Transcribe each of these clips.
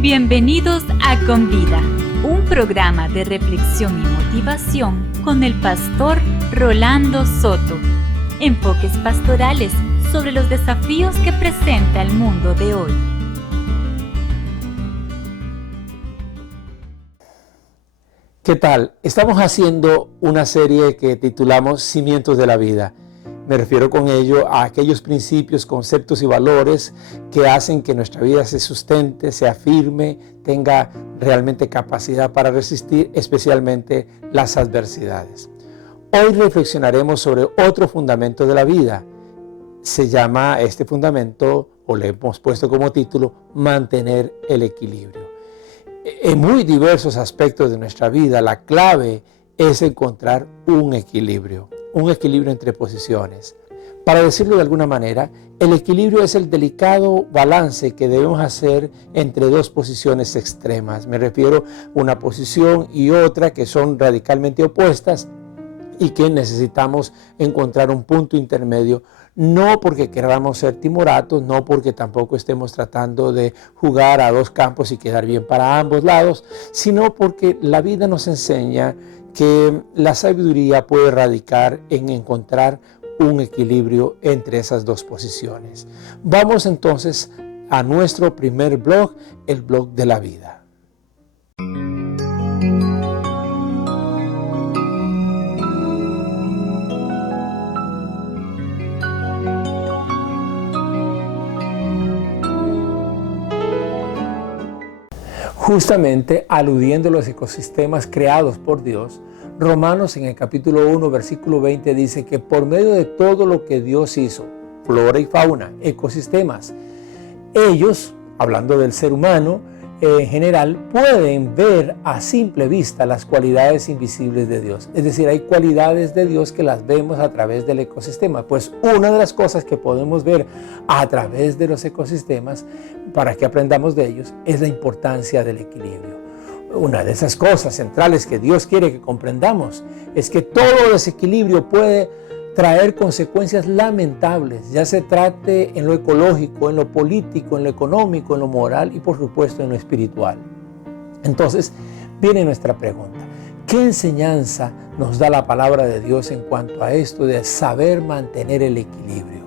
Bienvenidos a Con Vida, un programa de reflexión y motivación con el pastor Rolando Soto. Enfoques pastorales sobre los desafíos que presenta el mundo de hoy. ¿Qué tal? Estamos haciendo una serie que titulamos Cimientos de la Vida. Me refiero con ello a aquellos principios, conceptos y valores que hacen que nuestra vida se sustente, sea firme, tenga realmente capacidad para resistir, especialmente las adversidades. Hoy reflexionaremos sobre otro fundamento de la vida. Se llama este fundamento, o le hemos puesto como título, mantener el equilibrio. En muy diversos aspectos de nuestra vida, la clave es encontrar un equilibrio entre posiciones. Para decirlo de alguna manera, el equilibrio es el delicado balance que debemos hacer entre dos posiciones extremas. Me refiero a una posición y otra que son radicalmente opuestas y que necesitamos encontrar un punto intermedio, no porque queramos ser timoratos, no porque tampoco estemos tratando de jugar a dos campos y quedar bien para ambos lados, sino porque la vida nos enseña que la sabiduría puede radicar en encontrar un equilibrio entre esas dos posiciones. Vamos entonces a nuestro primer blog, el blog de la vida. Justamente aludiendo a los ecosistemas creados por Dios, Romanos en el capítulo 1, versículo 20 dice que por medio de todo lo que Dios hizo, flora y fauna, ecosistemas, ellos, hablando del ser humano en general, pueden ver a simple vista las cualidades invisibles de Dios. Es decir, hay cualidades de Dios que las vemos a través del ecosistema. Pues una de las cosas que podemos ver a través de los ecosistemas, para que aprendamos de ellos, es la importancia del equilibrio. Una de esas cosas centrales que Dios quiere que comprendamos es que todo desequilibrio puede traer consecuencias lamentables, ya se trate en lo ecológico, en lo político, en lo económico, en lo moral y por supuesto en lo espiritual. Entonces viene nuestra pregunta: ¿qué enseñanza nos da la palabra de Dios en cuanto a esto de saber mantener el equilibrio?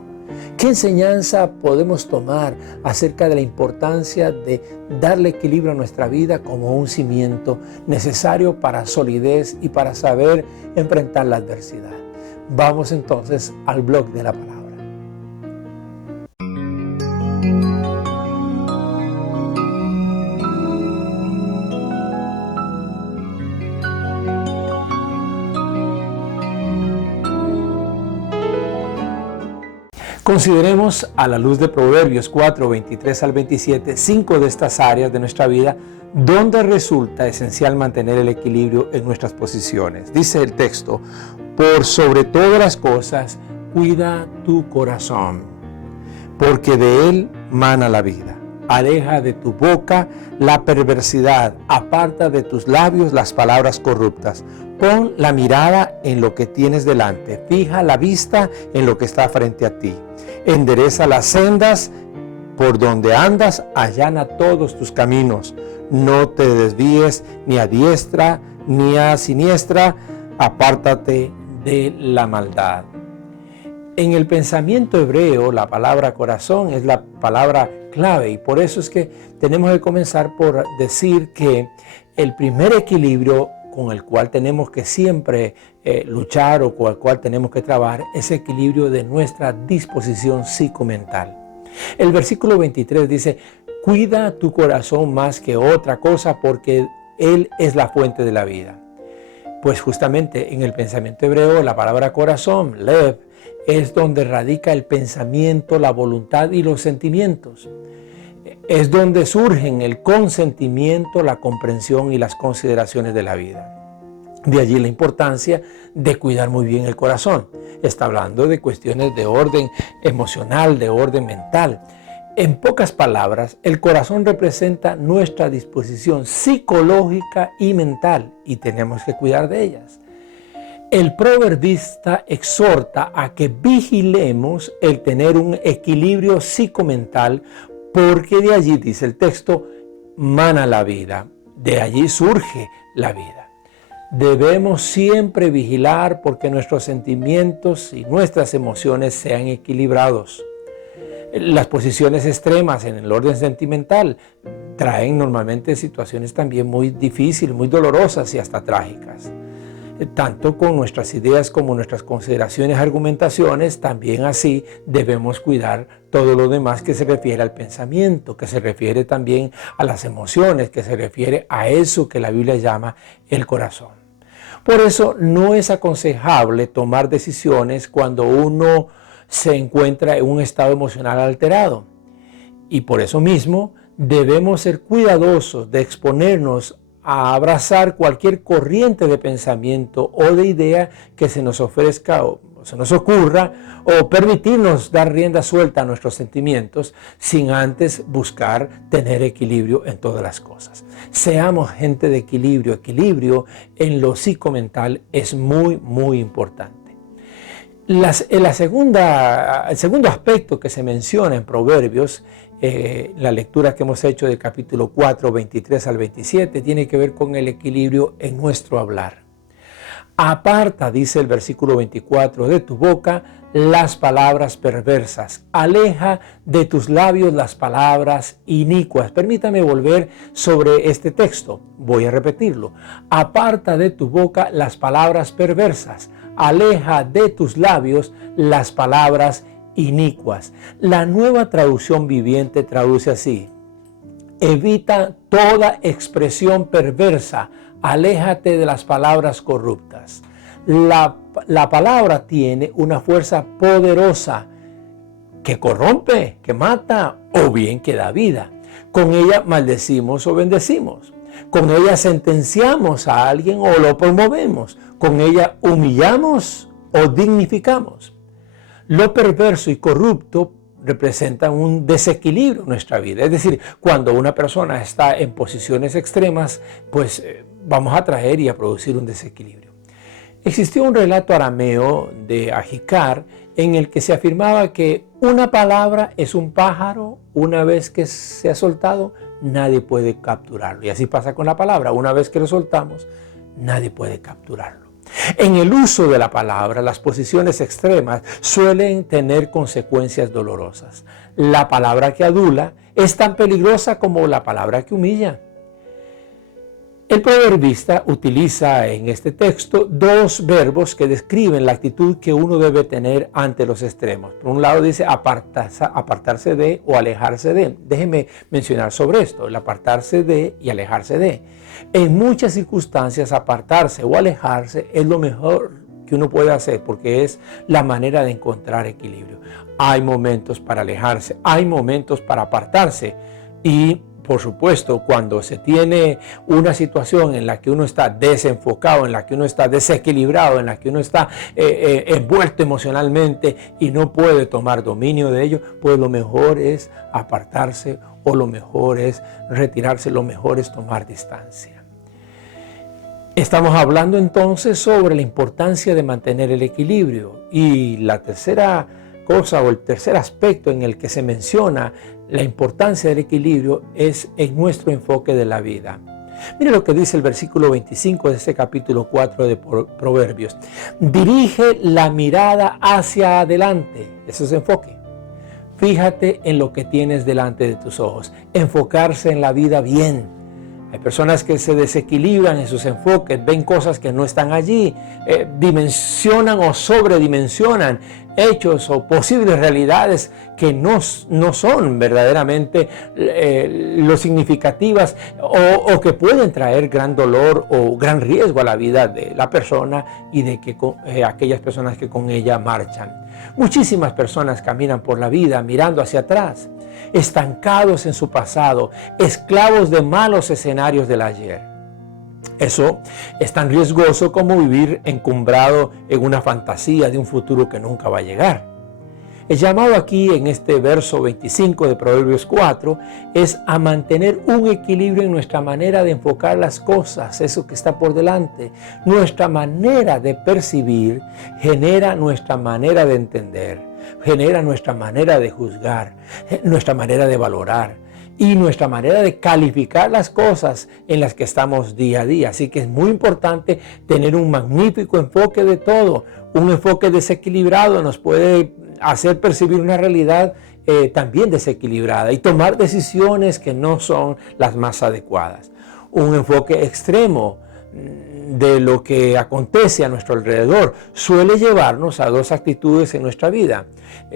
¿Qué enseñanza podemos tomar acerca de la importancia de darle equilibrio a nuestra vida como un cimiento necesario para solidez y para saber enfrentar la adversidad? Vamos entonces al blog de la palabra. Consideremos a la luz de Proverbios 4, 23 al 27, 5 de estas áreas de nuestra vida donde resulta esencial mantener el equilibrio en nuestras posiciones. Dice el texto: por sobre todas las cosas, cuida tu corazón, porque de él mana la vida. Aleja de tu boca la perversidad, aparta de tus labios las palabras corruptas. Pon la mirada en lo que tienes delante, fija la vista en lo que está frente a ti. Endereza las sendas por donde andas, allana todos tus caminos. No te desvíes ni a diestra ni a siniestra, apártate de la maldad. En el pensamiento hebreo, la palabra corazón es la palabra clave, y por eso es que tenemos que comenzar por decir que el primer equilibrio con el cual tenemos que siempre luchar o con el cual tenemos que trabajar es el equilibrio de nuestra disposición psicomental. El versículo 23 dice: cuida tu corazón más que otra cosa, porque él es la fuente de la vida. Pues justamente en el pensamiento hebreo la palabra corazón, lev, es donde radica el pensamiento, la voluntad y los sentimientos. Es donde surgen el consentimiento, la comprensión y las consideraciones de la vida. De allí la importancia de cuidar muy bien el corazón. Está hablando de cuestiones de orden emocional, de orden mental. En pocas palabras, el corazón representa nuestra disposición psicológica y mental, y tenemos que cuidar de ellas. El proverbista exhorta a que vigilemos el tener un equilibrio psicomental, porque de allí, dice el texto, mana la vida, de allí surge la vida. Debemos siempre vigilar porque nuestros sentimientos y nuestras emociones sean equilibrados. Las posiciones extremas en el orden sentimental traen normalmente situaciones también muy difíciles, muy dolorosas y hasta trágicas. Tanto con nuestras ideas como nuestras consideraciones, argumentaciones, también así debemos cuidar todo lo demás que se refiere al pensamiento, que se refiere también a las emociones, que se refiere a eso que la Biblia llama el corazón. Por eso no es aconsejable tomar decisiones cuando uno se encuentra en un estado emocional alterado. Y por eso mismo debemos ser cuidadosos de exponernos a abrazar cualquier corriente de pensamiento o de idea que se nos ofrezca o se nos ocurra, o permitirnos dar rienda suelta a nuestros sentimientos sin antes buscar tener equilibrio en todas las cosas. Seamos gente de equilibrio. Equilibrio en lo psicomental es muy, muy importante. El segundo aspecto que se menciona en Proverbios, la lectura que hemos hecho del capítulo 4, 23 al 27, tiene que ver con el equilibrio en nuestro hablar. Aparta, dice el versículo 24, de tu boca las palabras perversas. Aleja de tus labios las palabras inicuas. Permítame volver sobre este texto. Voy a repetirlo. Aparta de tu boca las palabras perversas. Aleja de tus labios las palabras inicuas. La Nueva Traducción Viviente traduce así: evita toda expresión perversa, aléjate de las palabras corruptas. La palabra tiene una fuerza poderosa que corrompe, que mata o bien que da vida. Con ella maldecimos o bendecimos. Con ella sentenciamos a alguien o lo promovemos. Con ella humillamos o dignificamos. Lo perverso y corrupto representan un desequilibrio en nuestra vida. Es decir, cuando una persona está en posiciones extremas, pues vamos a traer y a producir un desequilibrio. Existió un relato arameo de Ajicar en el que se afirmaba que una palabra es un pájaro, una vez que se ha soltado, nadie puede capturarlo. Y así pasa con la palabra, una vez que lo soltamos, nadie puede capturarlo. En el uso de la palabra, las posiciones extremas suelen tener consecuencias dolorosas. La palabra que adula es tan peligrosa como la palabra que humilla. El proverbista utiliza en este texto dos verbos que describen la actitud que uno debe tener ante los extremos. Por un lado dice apartarse de o alejarse de. Déjeme mencionar sobre esto, el apartarse de y alejarse de. En muchas circunstancias apartarse o alejarse es lo mejor que uno puede hacer porque es la manera de encontrar equilibrio. Hay momentos para alejarse, hay momentos para apartarse y por supuesto, cuando se tiene una situación en la que uno está desenfocado, en la que uno está desequilibrado, en la que uno está envuelto emocionalmente y no puede tomar dominio de ello, pues lo mejor es apartarse o lo mejor es retirarse, lo mejor es tomar distancia. Estamos hablando entonces sobre la importancia de mantener el equilibrio y la tercera cosa o el tercer aspecto en el que se menciona la importancia del equilibrio es en nuestro enfoque de la vida. Mire lo que dice el versículo 25 de este capítulo 4 de Proverbios. Dirige la mirada hacia adelante. Eso es enfoque. Fíjate en lo que tienes delante de tus ojos. Enfocarse en la vida bien. Hay personas que se desequilibran en sus enfoques, ven cosas que no están allí, dimensionan o sobredimensionan hechos o posibles realidades que no son verdaderamente lo significativas o que pueden traer gran dolor o gran riesgo a la vida de la persona y de aquellas personas que con ella marchan. Muchísimas personas caminan por la vida mirando hacia atrás, estancados en su pasado, esclavos de malos escenarios del ayer. Eso es tan riesgoso como vivir encumbrado en una fantasía de un futuro que nunca va a llegar. El llamado aquí en este verso 25 de Proverbios 4 es a mantener un equilibrio en nuestra manera de enfocar las cosas, eso que está por delante. Nuestra manera de percibir genera nuestra manera de entender, genera nuestra manera de juzgar, nuestra manera de valorar. y nuestra manera de calificar las cosas en las que estamos día a día. Así que es muy importante tener un magnífico enfoque de todo. Un enfoque desequilibrado nos puede hacer percibir una realidad también desequilibrada y tomar decisiones que no son las más adecuadas. Un enfoque extremo de lo que acontece a nuestro alrededor suele llevarnos a dos actitudes en nuestra vida.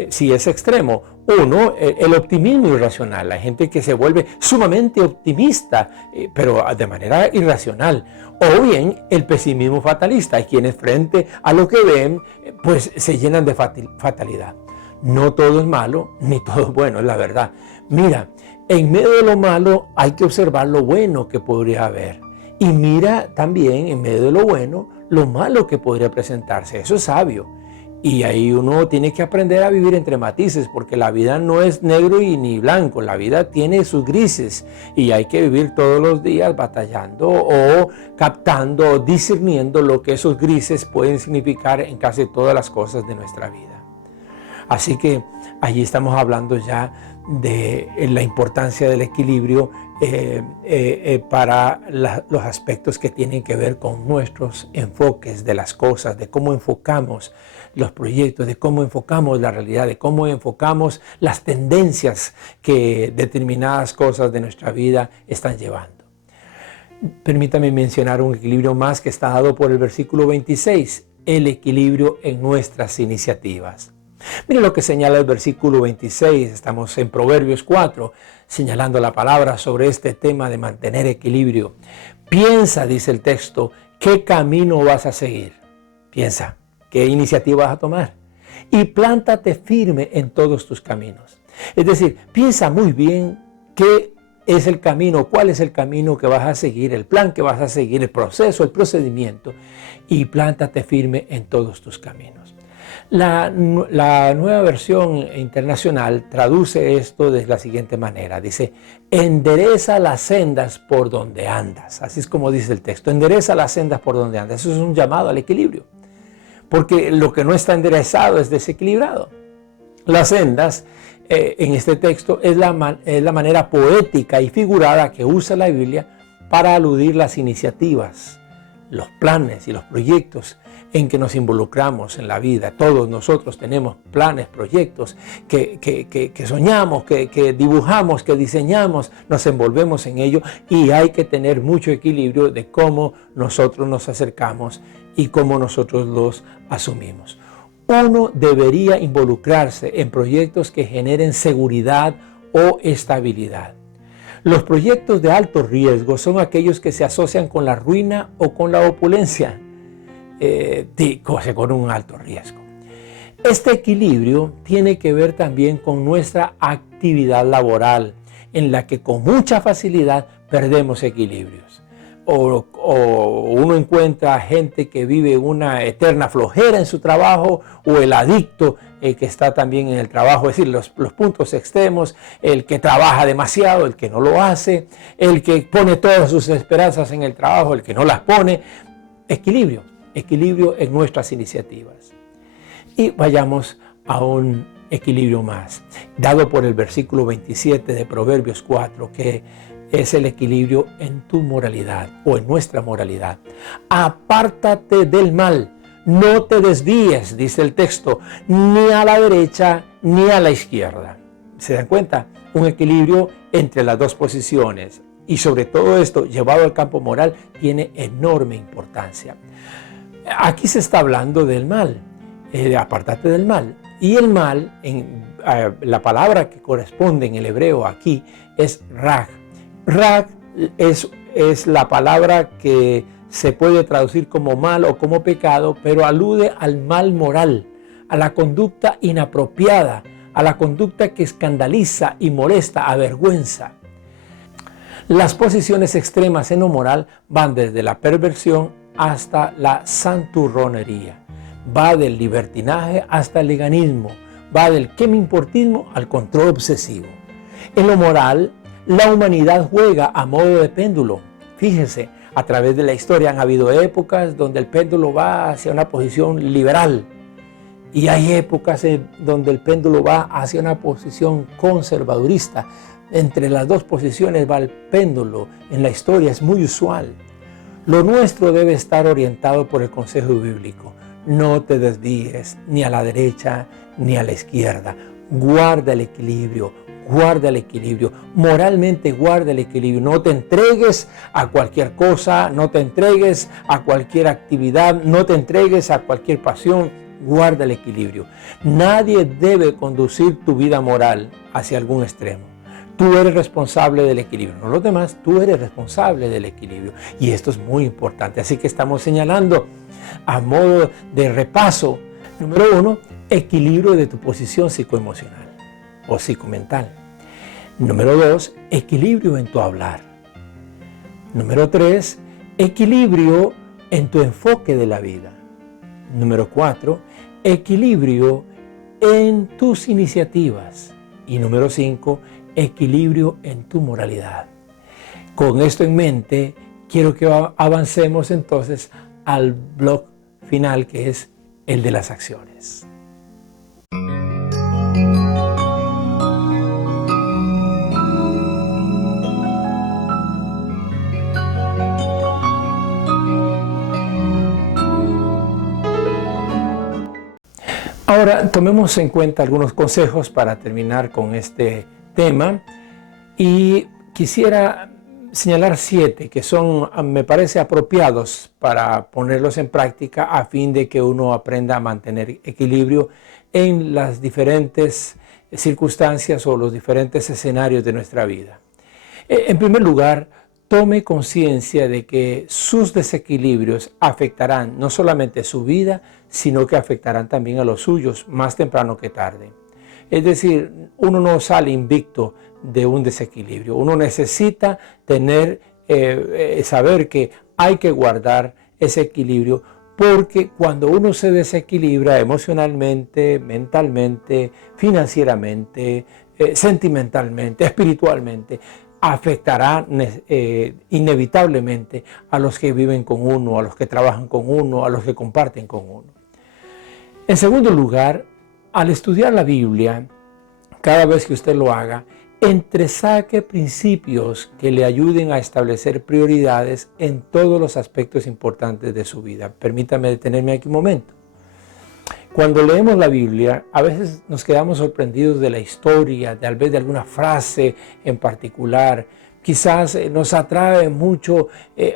Si es extremo, uno, el optimismo irracional. Hay gente que se vuelve sumamente optimista, pero de manera irracional. O bien el pesimismo fatalista. Hay quienes frente a lo que ven, pues se llenan de fatalidad. No todo es malo, ni todo es bueno, es la verdad. Mira, en medio de lo malo hay que observar lo bueno que podría haber. Y mira también en medio de lo bueno, lo malo que podría presentarse. Eso es sabio. Y ahí uno tiene que aprender a vivir entre matices, porque la vida no es negro y ni blanco. La vida tiene sus grises y hay que vivir todos los días batallando o captando o discerniendo lo que esos grises pueden significar en casi todas las cosas de nuestra vida. Así que allí estamos hablando ya de la importancia del equilibrio para los aspectos que tienen que ver con nuestros enfoques de las cosas, de cómo enfocamos los proyectos, de cómo enfocamos la realidad, de cómo enfocamos las tendencias que determinadas cosas de nuestra vida están llevando. Permítame mencionar un equilibrio más que está dado por el versículo 26, el equilibrio en nuestras iniciativas. Mire lo que señala el versículo 26, estamos en Proverbios 4, señalando la palabra sobre este tema de mantener equilibrio. Piensa, dice el texto, ¿qué camino vas a seguir? Piensa, ¿qué iniciativa vas a tomar? Y plántate firme en todos tus caminos. Es decir, piensa muy bien qué es el camino, cuál es el camino que vas a seguir, el plan que vas a seguir, el proceso, el procedimiento, y plántate firme en todos tus caminos. La nueva versión internacional traduce esto de la siguiente manera. Dice, endereza las sendas por donde andas. Así es como dice el texto, endereza las sendas por donde andas. Eso es un llamado al equilibrio, porque lo que no está enderezado es desequilibrado. Las sendas, en este texto, es la manera poética y figurada que usa la Biblia para aludir las iniciativas, los planes y los proyectos en que nos involucramos en la vida. Todos nosotros tenemos planes, proyectos que soñamos, que dibujamos, que diseñamos, nos envolvemos en ello y hay que tener mucho equilibrio de cómo nosotros nos acercamos y cómo nosotros los asumimos. Uno debería involucrarse en proyectos que generen seguridad o estabilidad. Los proyectos de alto riesgo son aquellos que se asocian con la ruina o con la opulencia, con un alto riesgo. Este equilibrio tiene que ver también con nuestra actividad laboral, en la que con mucha facilidad perdemos equilibrios. O uno encuentra gente que vive una eterna flojera en su trabajo, o el adicto que está también en el trabajo, es decir, los puntos extremos, el que trabaja demasiado, el que no lo hace, el que pone todas sus esperanzas en el trabajo, el que no las pone. Equilibrio en nuestras iniciativas. Y vayamos a un equilibrio más, dado por el versículo 27 de Proverbios 4, que es el equilibrio en tu moralidad o en nuestra moralidad. Apártate del mal, no te desvíes, dice el texto, ni a la derecha ni a la izquierda. ¿Se dan cuenta? Un equilibrio entre las dos posiciones. Y sobre todo esto, llevado al campo moral, tiene enorme importancia. Aquí se está hablando del mal, apártate del mal. Y el mal, la palabra que corresponde en el hebreo aquí es rag. Rag es la palabra que se puede traducir como mal o como pecado, pero alude al mal moral, a la conducta inapropiada, a la conducta que escandaliza y molesta, avergüenza. Las posiciones extremas en lo moral van desde la perversión hasta la santurronería, va del libertinaje hasta el leganismo, va del que me importismo al control obsesivo. En lo moral, la humanidad juega a modo de péndulo. Fíjese, a través de la historia han habido épocas donde el péndulo va hacia una posición liberal Y hay épocas en donde el péndulo va hacia una posición conservadurista. Entre las dos posiciones va el péndulo. En la historia es muy usual. Lo nuestro debe estar orientado por el consejo bíblico. No te desvíes ni a la derecha ni a la izquierda. Guarda el equilibrio, guarda el equilibrio. Moralmente guarda el equilibrio. No te entregues a cualquier cosa, no te entregues a cualquier actividad, no te entregues a cualquier pasión. Guarda el equilibrio. Nadie debe conducir tu vida moral hacia algún extremo. Tú eres responsable del equilibrio, no los demás, tú eres responsable del equilibrio. Y esto es muy importante. Así que estamos señalando a modo de repaso. Número 1, equilibrio de tu posición psicoemocional o psicomental. Número 2, equilibrio en tu hablar. Número 3, equilibrio en tu enfoque de la vida. Número 4, equilibrio en tus iniciativas. Y número 5, equilibrio en tu moralidad. Con esto en mente, quiero que avancemos entonces al bloque final, que es el de las acciones. Ahora tomemos en cuenta algunos consejos para terminar con este tema y quisiera señalar 7 que son, me parece, apropiados para ponerlos en práctica a fin de que uno aprenda a mantener equilibrio en las diferentes circunstancias o los diferentes escenarios de nuestra vida. En primer lugar, tome conciencia de que sus desequilibrios afectarán no solamente su vida, sino que afectarán también a los suyos más temprano que tarde. Es decir, uno no sale invicto de un desequilibrio. Uno necesita saber que hay que guardar ese equilibrio, porque cuando uno se desequilibra emocionalmente, mentalmente, financieramente, sentimentalmente, espiritualmente, afectará inevitablemente a los que viven con uno, a los que trabajan con uno, a los que comparten con uno. En segundo lugar, al estudiar la Biblia, cada vez que usted lo haga, entresaque principios que le ayuden a establecer prioridades en todos los aspectos importantes de su vida. Permítame detenerme aquí un momento. Cuando leemos la Biblia, a veces nos quedamos sorprendidos de la historia, tal vez de alguna frase en particular. Quizás nos atrae mucho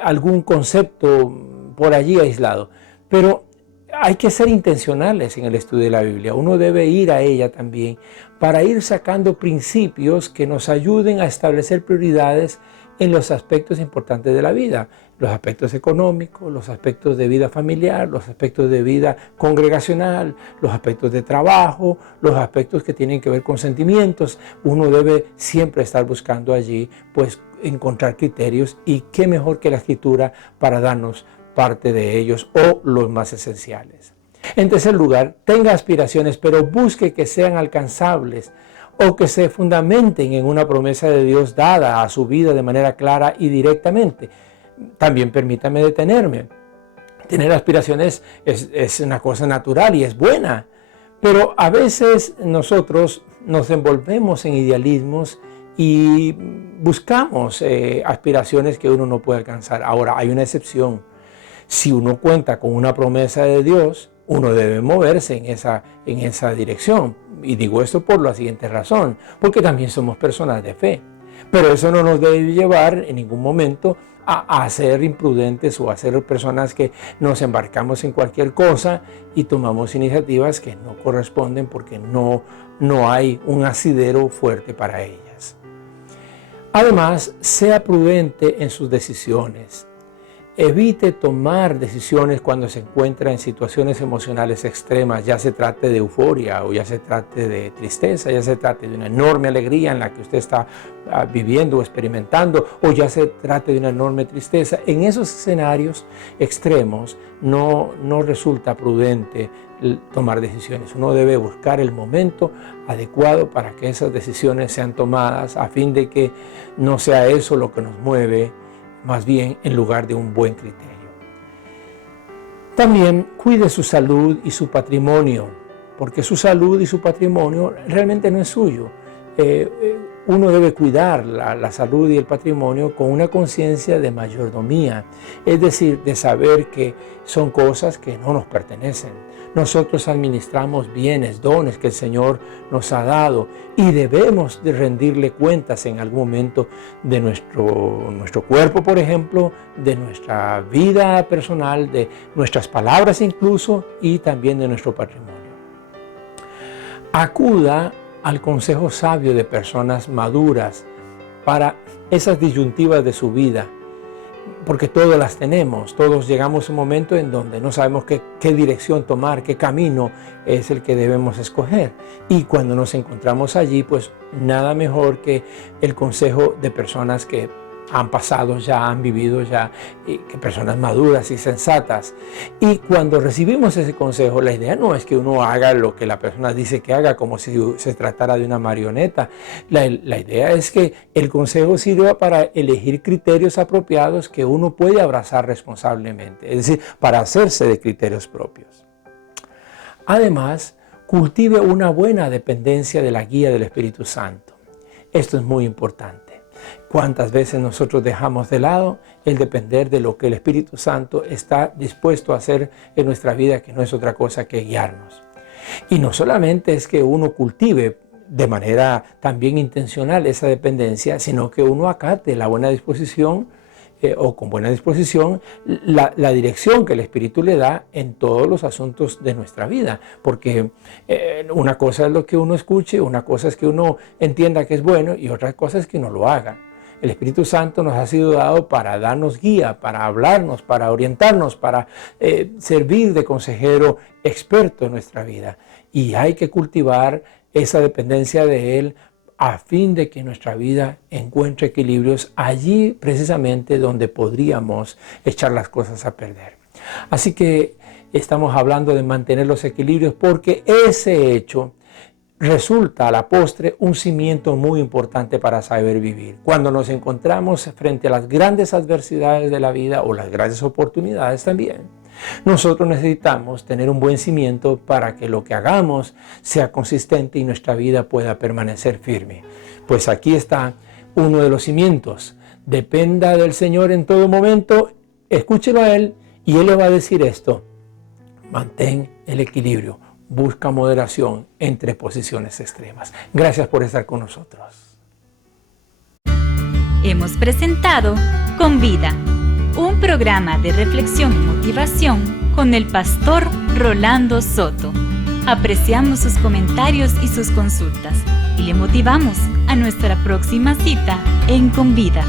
algún concepto por allí aislado. Pero hay que ser intencionales en el estudio de la Biblia. Uno debe ir a ella también para ir sacando principios que nos ayuden a establecer prioridades en los aspectos importantes de la vida. Los aspectos económicos, los aspectos de vida familiar, los aspectos de vida congregacional, los aspectos de trabajo, los aspectos que tienen que ver con sentimientos. Uno debe siempre estar buscando allí, pues, encontrar criterios, y qué mejor que la Escritura para darnos parte de ellos o los más esenciales. En tercer lugar, tenga aspiraciones, pero busque que sean alcanzables o que se fundamenten en una promesa de Dios dada a su vida de manera clara y directamente. También permítame detenerme. Tener aspiraciones es una cosa natural y es buena, pero a veces nosotros nos envolvemos en idealismos y buscamos aspiraciones que uno no puede alcanzar. Ahora, hay una excepción. Si uno cuenta con una promesa de Dios, uno debe moverse en esa dirección. Y digo esto por la siguiente razón, porque también somos personas de fe. Pero eso no nos debe llevar en ningún momento a ser imprudentes o a ser personas que nos embarcamos en cualquier cosa y tomamos iniciativas que no corresponden porque no hay un asidero fuerte para ellas. Además, sea prudente en sus decisiones. Evite tomar decisiones cuando se encuentra en situaciones emocionales extremas, ya se trate de euforia o ya se trate de tristeza, ya se trate de una enorme alegría en la que usted está viviendo o experimentando, o ya se trate de una enorme tristeza. En esos escenarios extremos no resulta prudente tomar decisiones. Uno debe buscar el momento adecuado para que esas decisiones sean tomadas, a fin de que no sea eso lo que nos mueve, más bien en lugar de un buen criterio. También cuide su salud y su patrimonio. porque su salud y su patrimonio realmente no es suyo. Uno debe cuidar la salud y el patrimonio con una conciencia de mayordomía, es decir, de saber que son cosas que no nos pertenecen. Nosotros administramos bienes, dones que el Señor nos ha dado y debemos de rendirle cuentas en algún momento de nuestro cuerpo, por ejemplo, de nuestra vida personal, de nuestras palabras incluso y también de nuestro patrimonio. Acuda al consejo sabio de personas maduras para esas disyuntivas de su vida, porque todas las tenemos, todos llegamos a un momento en donde no sabemos qué dirección tomar, qué camino es el que debemos escoger. Y cuando nos encontramos allí, pues nada mejor que el consejo de personas que han pasado ya, han vivido ya, que personas maduras y sensatas. Y cuando recibimos ese consejo, la idea no es que uno haga lo que la persona dice que haga, como si se tratara de una marioneta. La idea es que el consejo sirva para elegir criterios apropiados que uno puede abrazar responsablemente, es decir, para hacerse de criterios propios. Además, cultive una buena dependencia de la guía del Espíritu Santo. Esto es muy importante. ¿Cuántas veces nosotros dejamos de lado el depender de lo que el Espíritu Santo está dispuesto a hacer en nuestra vida, que no es otra cosa que guiarnos? Y no solamente es que uno cultive de manera también intencional esa dependencia, sino que uno acate la buena disposición o con buena disposición la dirección que el Espíritu le da en todos los asuntos de nuestra vida. Porque una cosa es lo que uno escuche, una cosa es que uno entienda que es bueno y otra cosa es que uno lo haga. El Espíritu Santo nos ha sido dado para darnos guía, para hablarnos, para orientarnos, para servir de consejero experto en nuestra vida. Y hay que cultivar esa dependencia de Él a fin de que nuestra vida encuentre equilibrios allí precisamente donde podríamos echar las cosas a perder. Así que estamos hablando de mantener los equilibrios porque ese hecho resulta a la postre un cimiento muy importante para saber vivir. Cuando nos encontramos frente a las grandes adversidades de la vida o las grandes oportunidades también, nosotros necesitamos tener un buen cimiento para que lo que hagamos sea consistente y nuestra vida pueda permanecer firme. Pues aquí está uno de los cimientos. Dependa del Señor en todo momento, escúchelo a Él y Él le va a decir esto: mantén el equilibrio, busca moderación entre posiciones extremas. Gracias por estar con nosotros. Hemos presentado Con Vida, un programa de reflexión y motivación con el pastor Rolando Soto. Apreciamos sus comentarios y sus consultas y le motivamos a nuestra próxima cita en Con Vida.